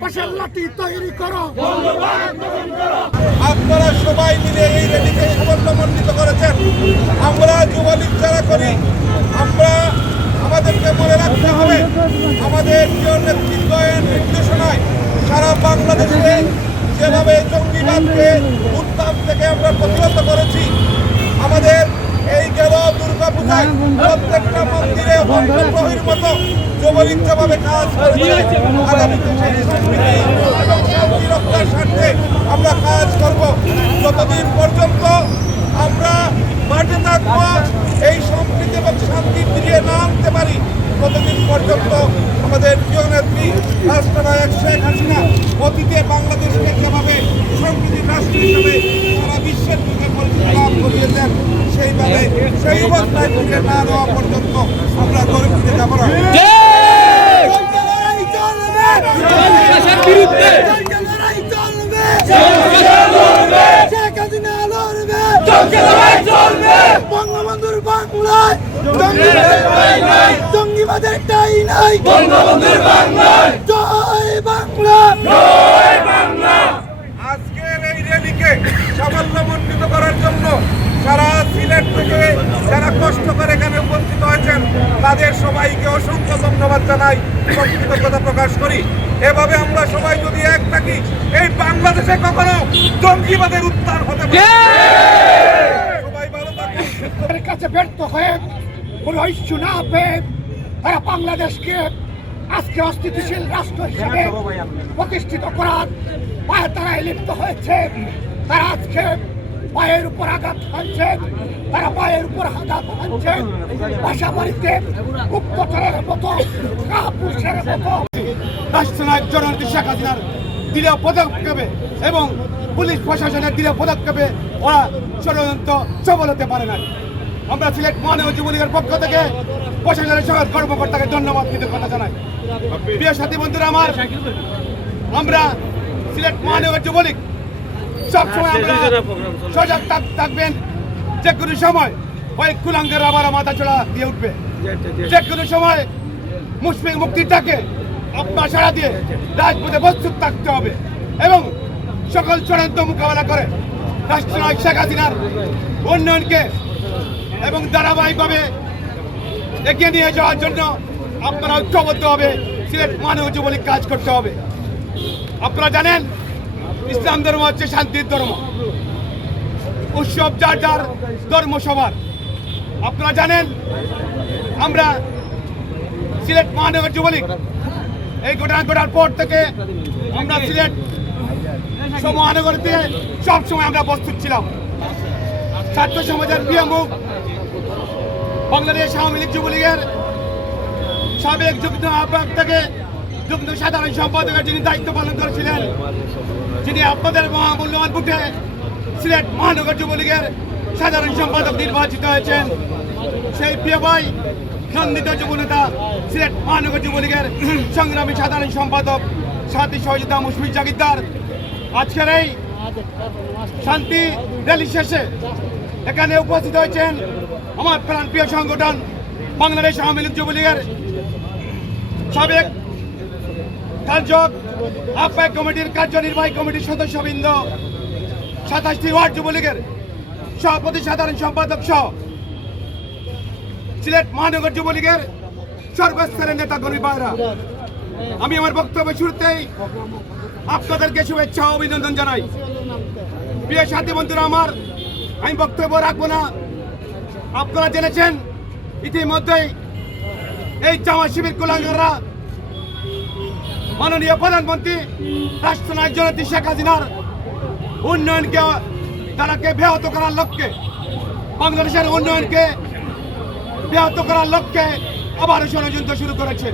পাশের লাঠি তৈরি করো। আপনারা সবাই মিলে এই র্যালিকে সাফল্যমণ্ডিত করেছেন। আমরা যুবলীগ যারা করি, আমরা আমাদেরকে মনে রাখতে হবে আমাদের প্রিয় নেতৃত্বের নির্দেশনায় সারা বাংলাদেশে যেভাবে জঙ্গিবাদকে উত্তাপ থেকে আমরা প্রতিহত করেছি, আমাদের এই গেল দুর্গা পূজায় প্রত্যেকটা মন্দিরে প্রহরীর মতো যুবলীগ যেভাবে কাজ করেছে, আগামীতে সেই সংস্কৃতি এবং শান্তি রক্ষার স্বার্থে আমরা কাজ করব। যতদিন পর্যন্ত আমরা মাঠে থাকবো, এই সম্প্রীতি এবং শান্তি ফিরিয়ে না আনতে পারি, ততদিন পর্যন্ত আমাদের প্রিয় নেত্রী রাষ্ট্রনায়ক শেখ হাসিনা অতীতে বাংলাদেশকে যেভাবে সম্প্রীতির রাষ্ট্র হিসেবে সারা বিশ্বের দিকে পরিচিতি লাভ করিয়েছেন, সেইভাবে সেই অবস্থায় ফিরে না নেওয়া পর্যন্ত আমরা গড়ে ফিরে যাব না। বঙ্গবন্ধুর বাংলায় জঙ্গিবাদের ঠাঁই নাই। বঙ্গবন্ধুর বাংলায় জয় বাংলা। আজকের এই র্যালিকে সাফল্যমণ্ডিত করার জন্য সারা সিলেট থেকে যারা কষ্ট করে এখানে উপস্থিত হয়েছেন তাদের সবাইকে অসংখ্য ধন্যবাদ জানাই, কৃতজ্ঞতা প্রকাশ করি। এভাবে আমরা সবাই যদি এক থাকি, এই বাংলাদেশে কখনো জঙ্গিবাদের উত্থান হতে পারে। সবাই ভালো থাকুন। কাছে ব্যর্থ হয়ে কোনো ইস্যু না পেয়ে তারা বাংলাদেশকে আজকে অস্থিতিশীল রাষ্ট্র হিসেবে প্রতিষ্ঠিত করার পায়ে তারা লিপ্ত হয়েছে। তারা আজকে পায়ের উপর আঘাত হানছে, তারা পায়ের উপর আঘাত হানছে, বাসা বাড়িতে গুপ্তচরের মতো কাপুরুষের মতো। রাষ্ট্রনায়ক জননেত্রী শেখ হাসিনার দৃঢ় পদক্ষেপে এবং পুলিশ প্রশাসনের দৃঢ় পদক্ষেপে ওরা ষড়যন্ত্র সফল হতে পারে না। আমরা সিলেট মহানগর যুবলীগের পক্ষ থেকে প্রশাসনের সকল কর্মকর্তাকে ধন্যবাদ কৃতজ্ঞতা জানাই। প্রিয় সাথী বন্ধুরা আমার, আমরা সিলেট মহানগর যুবলীগ সবসময় আমরা সজাগ থাকবেন। যে কোনো সময় ওই কুলাঙ্গের আবার মাথা চড়া দিয়ে উঠবে। যে কোনো সময় মুসলিম মুক্তির ডাকে আপনার সাড়া দিয়ে রাজপথে প্রস্তুত থাকতে হবে এবং সকল ষড়যন্ত্র মোকাবেলা করে রাষ্ট্রনায়ক শেখ হাসিনার উন্নয়নকে এবং ধারাবাহিকভাবে এগিয়ে নিয়ে যাওয়ার জন্য আপনারা ঐক্যবদ্ধভাবে সিলেট মহানগর যুবলীগ কাজ করতে হবে। আপনারা জানেন ইসলাম ধর্ম হচ্ছে শান্তির ধর্ম, উৎসব যার যার ধর্ম সবার। আপনারা জানেন আমরা সিলেট মহানগর যুবলীগ এই ঘটনা ঘটার পর থেকে আমরা সিলেট মহানগরীতে সবসময় আমরা প্রস্তুত ছিলাম। ছাত্র সমাজের প্রিয় মুখ বাংলাদেশ আওয়ামী লীগ যুবলীগের সাবেক যুগ্ম আহ্বায়ক থেকে যুগ্ম সাধারণ সম্পাদকের যিনি দায়িত্ব পালন করেছিলেন, যিনি আপনাদের মহামূল্যবান ভোটে সিলেট মহানগর যুবলীগের সাধারণ সম্পাদক নির্বাচিত হয়েছেন, সেই প্রিয় ভাই নন্দিত যুবনেতা সিলেট মহানগর যুবলীগের সংগ্রামী সাধারণ সম্পাদক সাথী সহযোগিতা মুশফিক জাগিরদার আজকের এই শান্তি র্যালি শেষে এখানে উপস্থিত হয়েছেন আমার প্রাণপ্রিয় সংগঠন বাংলাদেশ আওয়ামী লীগ যুবলীগের সাবেক কার্যক আহ্বায়ক কমিটির কার্যনির্বাহী কমিটির সদস্যবৃন্দ, 27টি ওয়ার্ড যুবলীগের সভাপতি সাধারণ সম্পাদক সহ সিলেট মহানগর যুবলীগের সর্বস্তরের নেতাকর্মী ভাইরা, আমি আমার বক্তব্য শুরুতেই আপনাদেরকে শুভেচ্ছা ও অভিনন্দন জানাই। প্রিয় সাথী বন্ধুরা আমার, আমি বক্তব্য রাখবো না। আপনারা জেনেছেন ইতিমধ্যেই এই জামাত শিবির কুলাঙ্গাররা মাননীয় প্রধানমন্ত্রী রাষ্ট্রনায়ক জননেত্রী শেখ হাসিনার উন্নয়নকে তারাকে ব্যাহত করার লক্ষ্যে, বাংলাদেশের উন্নয়নকে ব্যাহত করার লক্ষ্যে আবারও ষড়যন্ত্র শুরু করেছে।